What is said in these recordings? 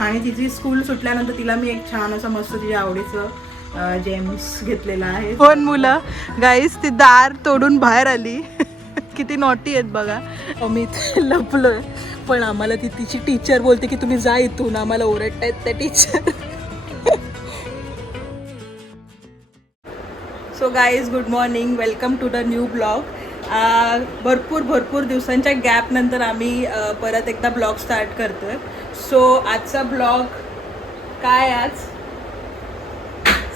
आणि तिची स्कूल सुटल्यानंतर तिला मी एक छान असं मस्त तिच्या आवडीचं जेम्स घेतलेला आहे. दोन मुलं गाईस ती दार तोडून बाहेर आली. किती नॉटी आहेत बघा. मी लपलोय पण आम्हाला ती तिची टीचर बोलते की तुम्ही जा इथून, आम्हाला ओरडतायत त्या teacher. So guys good morning, welcome to the new blog. भरपूर दिवसांच्या गॅपनंतर आम्ही परत एकदा ब्लॉग स्टार्ट करतोय. सो आजचा ब्लॉग काय, आज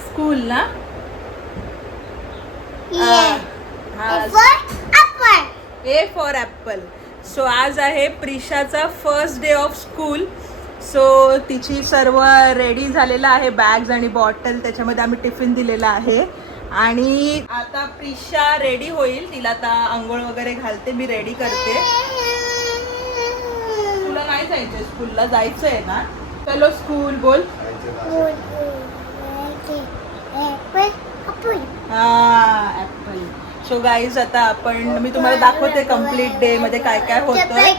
स्कूल ना, ए फॉर ॲपल. सो आज आहे प्रिशाचा first day of school. So तिची सर्व रेडी झालेलं आहे, बॅग्स आणि बॉटल, त्याच्यामध्ये आम्ही टिफिन दिलेला आहे. आणि आता प्रिशा रेडी होईल, तिला आता आंघोळ वगैरे घालते, मी रेडी करते. तुला नाही जायचंय स्कूलला, जायचंय ना? चलो स्कूल बोल. हा ऍपल. सो गाईज आता आपण, मी तुम्हाला दाखवते कम्प्लीट डे मध्ये काय काय होतंय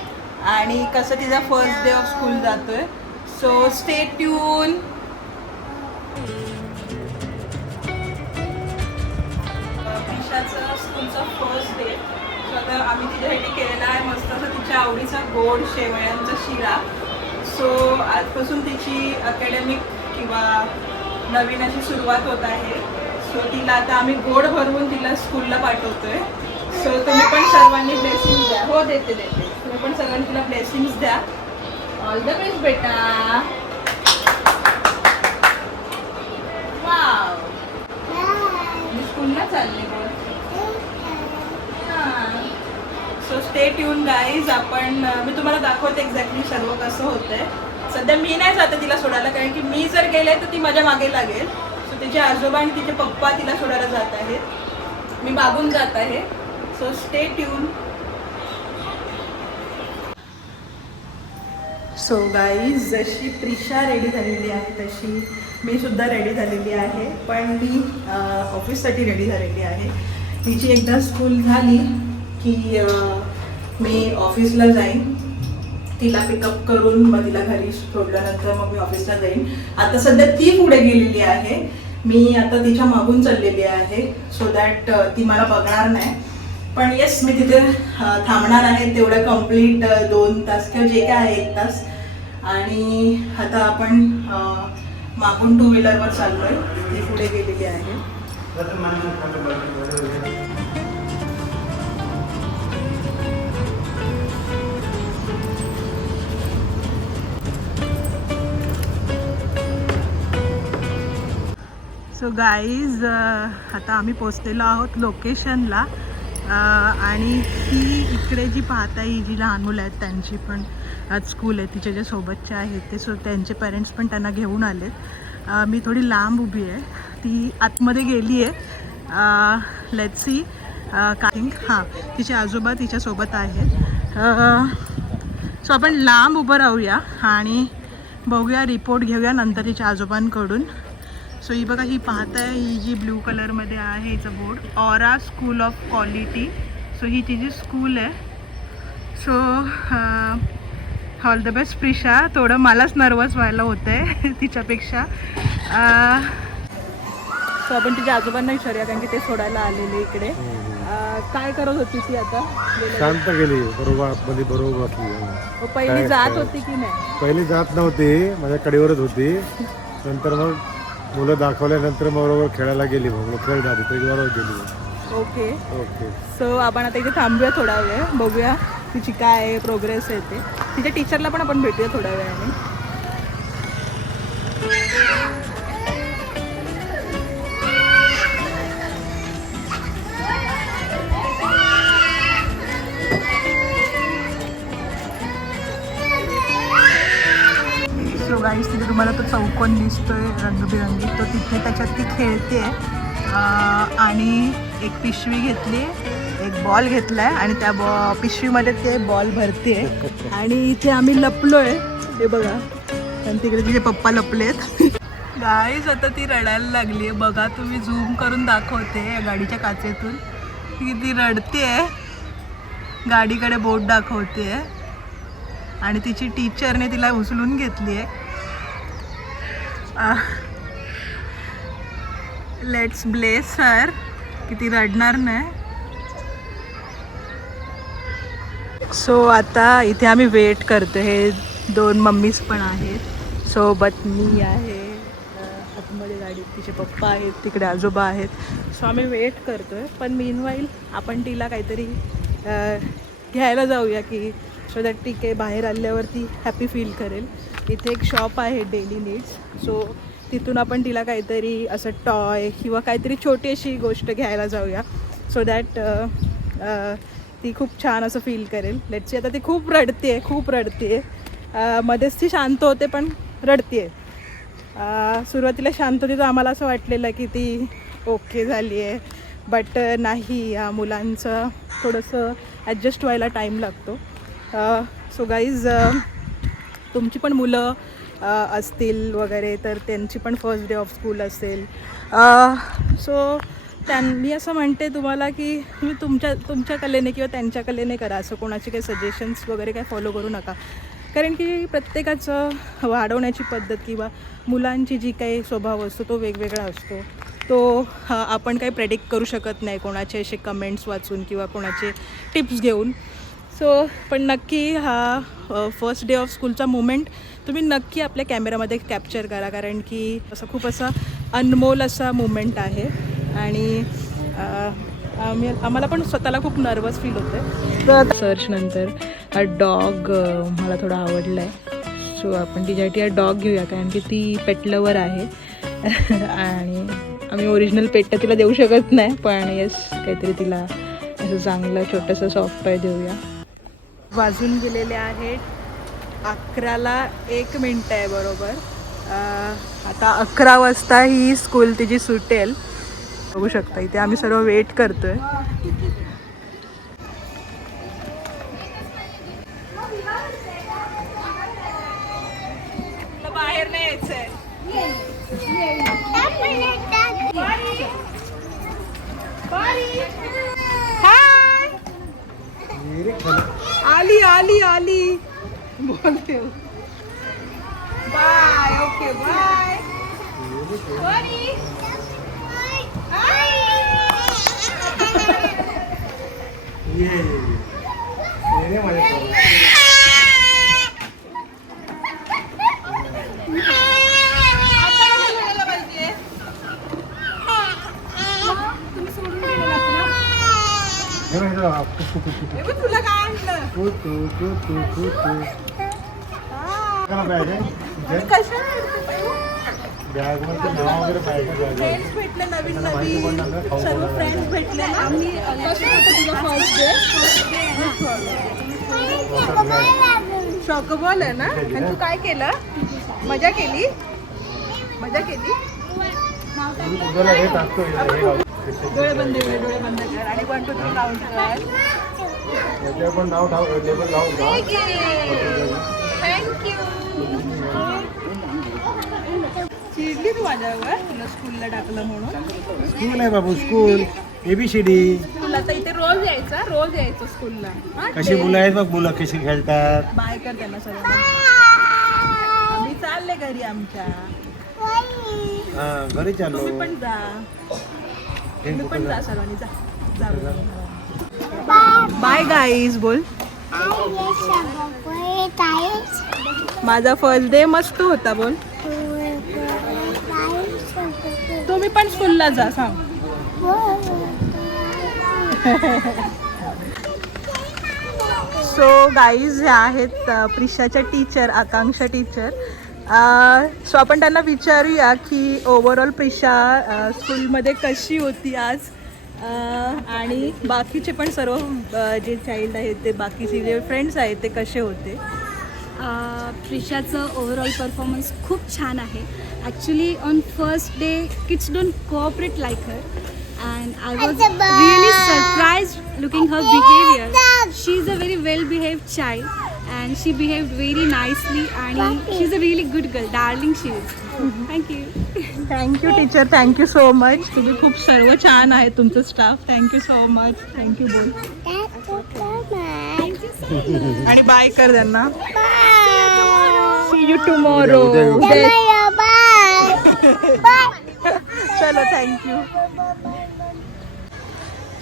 आणि कसं तिचा फर्स्ट डे ऑफ स्कूल जातोय. So stay tune. स्कूलचा फर्स्ट डे. सो आता आम्ही तिच्यासाठी केलेला आहे मस्त असं तिच्या आवडीचा गोड शेवयांचा शिरा. सो आजपासून तिची अकॅडमिक किंवा नवीन अशी सुरुवात होत आहे. सो तिला आता आम्ही गोड भरवून तिला स्कूलला पाठवतोय. सो तुम्ही पण सर्वांनी ब्लेसिंग्स द्या. हो देते. तुम्ही पण सर्वांनी तिला ब्लेसिंग्स द्या. ऑल द बेस्ट बेटा. वाव, मी स्कूलला चालले बोल. So stay tune guys. मी तुम्हाला दाखवते एक्झॅक्टली सर्व कसं होतंय. सध्या मी नाही जाते तिला सोडायला, कारण की मी जर गेले तर ती माझ्या मागे लागेल. सो तिचे आजोबा आणि तिचे पप्पा तिला सोडायला जात आहेत, मी मागून जात आहे. So stay tune. So guys जशी प्रिशा रेडी झालेली आहे तशी मी सुद्धा रेडी झालेली आहे, पण मी ऑफिससाठी रेडी झालेली आहे. तिची एकदा स्कूल झाली की मी ऑफिसला जाईन, तिला पिकअप करून मग तिला घरी सोडल्यानंतर मग मी ऑफिसला जाईन. आता सध्या ती पुढे गेलेली आहे, मी आता तिच्या मागून चाललेली आहे, सो दॅट ती मला बघणार नाही. पण येस, मी तिथे थांबणार आहे तेवढं कम्प्लीट 2 तास किंवा जे काय आहे 1 तास. आणि आता आपण मागून 2 व्हीलरवर चाललोय, ती पुढे गेलेली आहे. सो गाईज आता आम्ही पोचलेलो आहोत लोकेशनला. आणि ही इकडे जी पाहता ही जी लहान मुलं आहेत त्यांची पण आज स्कूल आहे, तिचे जे सोबतचे आहेत ते. सो त्यांचे पेरेंट्स पण त्यांना घेऊन आलेत. मी थोडी लांब उभी आहे, ती आतमध्ये गेली आहे. लेट्स सी काय. हां, तिचे आजोबा तिच्यासोबत आहेत. सो आपण लांब उभं राहूया आणि बघूया, रिपोर्ट घेऊया नंतर तिच्या आजोबांकडून. सो ही बघा, ही पाहताय ही जी ब्लू कलरमध्ये आहे हिचं board, Aura school of quality. So ही तिची स्कूल आहे. So all the best Prisha. थोडं मलाच नर्वस व्हायला होतं आहे तिच्यापेक्षा. सो आपण तिच्या आजोबांना विचारूया, कारण की ते सोडायला आलेले इकडे. काय करत होती ती आता? शांत गेली, बरोबर बसली. पहिली जात होती की नाही? पहिली जात नव्हती, माझ्या कडेवरच होती. नंतर मग मुलं दाखवल्यानंतर बरोबर खेळायला गेली, मग खेळ झाली तरी बरोबर गेली. ओके. सो आपण आता इथे थांबूया थोडा वेळ, बघूया तिची काय प्रोग्रेस आहे ते. तिच्या टीचरला पण आपण भेटूया थोड्या वेळाने. सो गाईस, तिथे तुम्हाला तो चौकोन दिसतोय रंगबिरंगी, तो तिथे त्याच्यात ती खेळते. आणि एक पिशवी घेतली, एक बॉल घेतलाय आणि त्या पिशवीमध्ये ते बॉल भरते. आणि इथे आम्ही लपलोय, हे बघा, आणि तिकडे तिचे पप्पा लपलेत. गाईज आता ती रडायला लागली आहे, बघा तुम्ही झूम करून दाखवते गाडीच्या काचेतून, ती रडते, गाडीकडे बोट दाखवते आणि तिची टीचरने तिला उचलून घेतली आहे. लेट्स ब्लेस हर की ती रडणार नाही. सो आता इथे आम्ही वेट करतो. हे 2 मम्मीज पण आहेत सोबत, मी आहे आतमध्ये गाडीत, तिचे पप्पा आहेत, तिकडे आजोबा आहेत. सो आम्ही वेट करतो आहे. पण मीनवाईल आपण तिला काहीतरी घ्यायला जाऊया की सो दॅट ती काही बाहेर आल्यावरती हॅपी फील करेल. इथे एक शॉप आहे डेली नीड्स, सो तिथून आपण तिला काहीतरी असं टॉय किंवा काहीतरी छोटी अशी गोष्ट घ्यायला जाऊया सो दॅट ती खूप छान असं फील करेल. Let's see. आता ती खूप रडते. मध्येच ती शांत होते पण रडते. सुरुवातीला शांत होती तर आम्हाला असं वाटलेलं की ती ओके झाली आहे, बट नाही, या मुलांचं थोडंसं ॲडजस्ट व्हायला टाईम लागतो. सो गाईज, तुमची पण मुलं असतील वगैरे तर त्यांची पण फर्स्ट डे ऑफ स्कूल असेल. सो मी असं म्हणते तुम्हाला की तुम्ही तुमच्या कलेने किंवा त्यांच्या कलेने करा. असं कोणाचे काही सजेशन्स वगैरे काय फॉलो करू नका, कारण की प्रत्येकाचं वाढवण्याची पद्धत किंवा मुलांची जी काही स्वभाव असतो तो वेगवेगळा असतो. तो आपण काही प्रेडिक्ट करू शकत नाही कोणाचे असे कमेंट्स वाचून किंवा कोणाचे टिप्स घेऊन. सो पण नक्की हा फर्स्ट डे ऑफ स्कूलचा मोमेंट तुम्ही नक्की आपल्या कॅमेरामध्ये कॅप्चर करा, कारण की असं खूप असा अनमोल असा मोमेंट आहे. आणि आम्हाला पण स्वतःला खूप नर्वस फील होतं आहे. तर सर्च नंतर हा डॉग मला थोडा आवडला आहे. सो आपण तिच्यासाठी हा डॉग घेऊया, कारण की ती पेट लवर आहे. आणि आम्ही ओरिजिनल पेट तर तिला देऊ शकत नाही, पण येस काहीतरी तिला असं चांगलं छोटंसं सॉफ्ट टॉय देऊया. वाजून गेलेले आहेत 11ला 1 मिनटं आहे बरोबर. आता 11 वाजता ही स्कूल तिची सुटेल. बघू शकता इथे आम्ही सर्व वेट करतोय. बाहेर नाही यायचंय. आली बोलते. बाय. Okay bye. तुला काय आणलं? फ्रेंड्स भेटले नवीन सर्व फ्रेंड्स भेटले. आम्ही शॉकबॉल आहे ना. आणि तू काय केलं? मजा केली. डोळे बंद कर आणि 1 2 3 काउंट कर. थँक्यू. चिडली तू माझ्यावर तुला स्कूलला टाकलं म्हणून? स्कूल आहे बाबू, स्कूल ABCD. तुला तर इथे रोज यायचं स्कूलला. कशी मुलं आहेत बघ, मुलं कशी खेळतात. बाय कर त्यांना सर्वांना. आम्ही चालले घरी आमच्या. घरी चाललो. तुम्ही पण जा सर्वांनी. जा. बाय गाईज बोल. माझा फर्स्ट डे मस्त होता बोल. तुम्ही पण स्कूलला जा सांग. सो गाईज ह्या आहेत प्रिशाच्या टीचर, आकांक्षा टीचर. सो आपण त्यांना विचारूया की ओव्हरऑल प्रिशा स्कूलमध्ये कशी होती आज, आणि बाकीचे पण सर्व जे चाइल्ड आहेत ते बाकीचे जे फ्रेंड्स आहेत ते कसे होते. प्रिशाचं ओव्हरऑल परफॉर्मन्स खूप छान आहे. Actually on first day kids don't cooperate like her and I was really surprised looking her behavior. She is a very well behaved child and she behaved very nicely and she's a really good girl, darling she is. Thank you teacher. Thank you so much. तुम्ही खूप सर्व छान आहे तुमचं staff. Thank you so much. Thank you बोल. आणि bye कर त्यांना. See you tomorrow. चलो थँक्यू.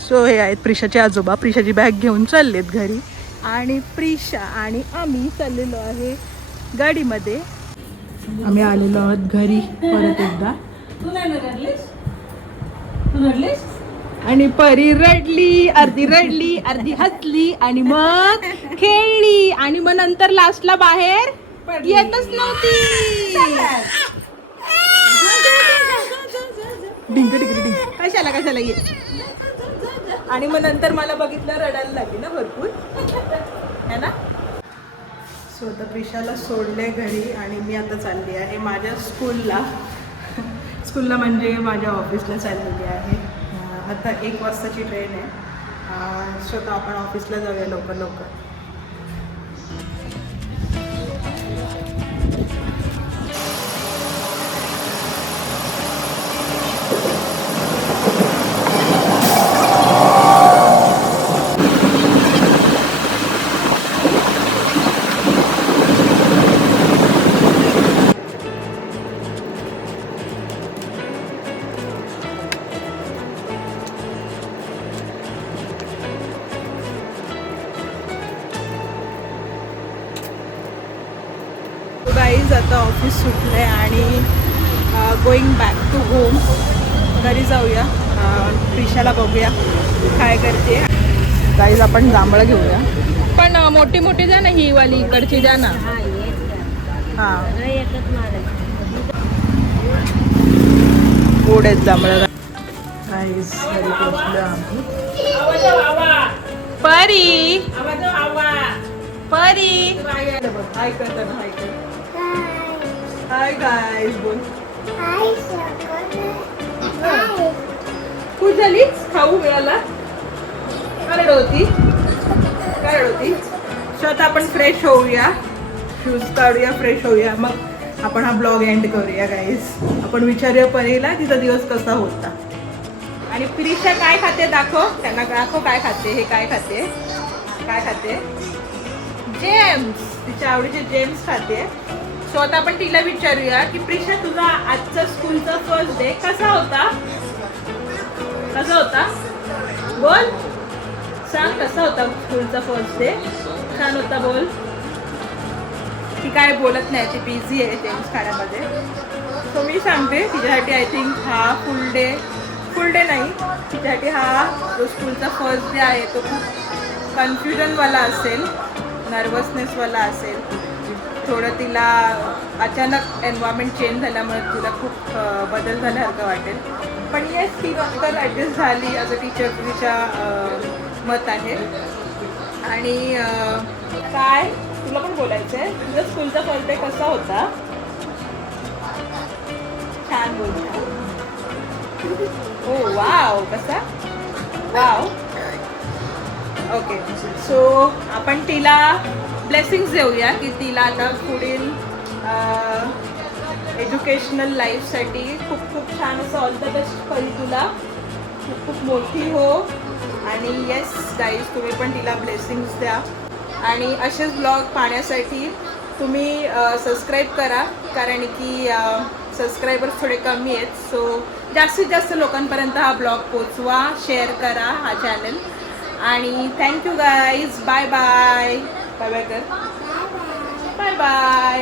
सो हे आहेत प्रिशाचे आजोबा. प्रिशाची बॅग घेऊन चाललेत घरी आणि प्रिशा आणि आम्ही चाललेलो आहे गाडीमध्ये. आम्ही आलेलो आहोत घरी परत एकदा. आणि परी रडली, अर्धी हसली आणि मग खेळली आणि मग नंतर लास्टला बाहेर येतच नव्हती. डिंग डिंग डिंग कशाला ये. आणि मग नंतर मला बघितलं रडायला लागली ना भरपूर है ना. सो आता प्रिशाला सोडले घरी आणि मी आता चालली आहे माझ्या स्कूलला म्हणजे माझ्या ऑफिसला चाललेली आहे. आता 1 वाजताची ट्रेन आहे. सो आता आपण ऑफिसला जाऊया लवकर. गाईज आता ऑफिस सुटलं आहे आणि गोईंग बॅक टू होम. घरी जाऊया. प्रिशाला बघूया काय करते. गाईज आपण जांभळं घेऊया पण मोठी द्या ना, ही वाली इकडची द्या ना. हां गोड आहेत जांभळं. गाईज घरी पोचलो आम्ही. परी हाय कर. हाय गाईज बोल. खुश झाली खाऊ मिळाला. काय रडवती. स्वतः आपण फ्रेश होऊया, शूज काढूया, फ्रेश होऊया, मग आपण हा ब्लॉग एंड करूया गाईज. आपण विचारूया परीला तिचा दिवस कसा होता. आणि प्रिशा काय खाते दाखव त्यांना. दाखव काय खाते. हे काय खाते जेम्स. तिच्या आवडीचे जेम्स खाते. सो आता आपण तिला विचारूया की प्रिशा तुझा आजचा स्कूलचा फर्स्ट डे कसा होता. बोल सांग कसा होता स्कूलचा फर्स्ट डे. छान होता बोल. ती काय बोलत नाही, ती बिझी आहे जेम्स खाण्यामध्ये. सो मी सांगते तिच्यासाठी आय थिंक हा फुल डे नाही, तिच्यासाठी हा जो स्कूलचा फर्स्ट डे आहे तो खूप कन्फ्युजनवाला असेल, नर्वसनेसवाला असेल. थोडं तिला अचानक एन्व्हायरमेंट चेंज झाल्यामुळे तिला खूप बदल झाल्यासारखं वाटेल. पण येस ती नंतर ॲडजस्ट झाली असं टीचर तिच्या मत आहे. आणि काय तुला पण बोलायचं आहे, तुझा स्कूलचा फर्स्ट डे कसा होता. छान बोलता. हो वाव. कसा वाव. ओके. सो आपण तिला ब्लेसिंग्स देऊया की तिला आता पुढील एज्युकेशनल लाईफसाठी खूप छान असं ऑल द बेस्ट करी. तुला खूप मोठी हो. आणि येस गाईज तुम्ही पण तिला ब्लेसिंग्स द्या. आणि असेच ब्लॉग पाहण्यासाठी तुम्ही सबस्क्राईब करा, कारण की सबस्क्रायबर्स थोडे कमी आहेत. सो जास्तीत जास्त लोकांपर्यंत हा ब्लॉग पोचवा, शेअर करा हा चॅनल. आणि थँक्यू गाईज. बाय कर. बाय.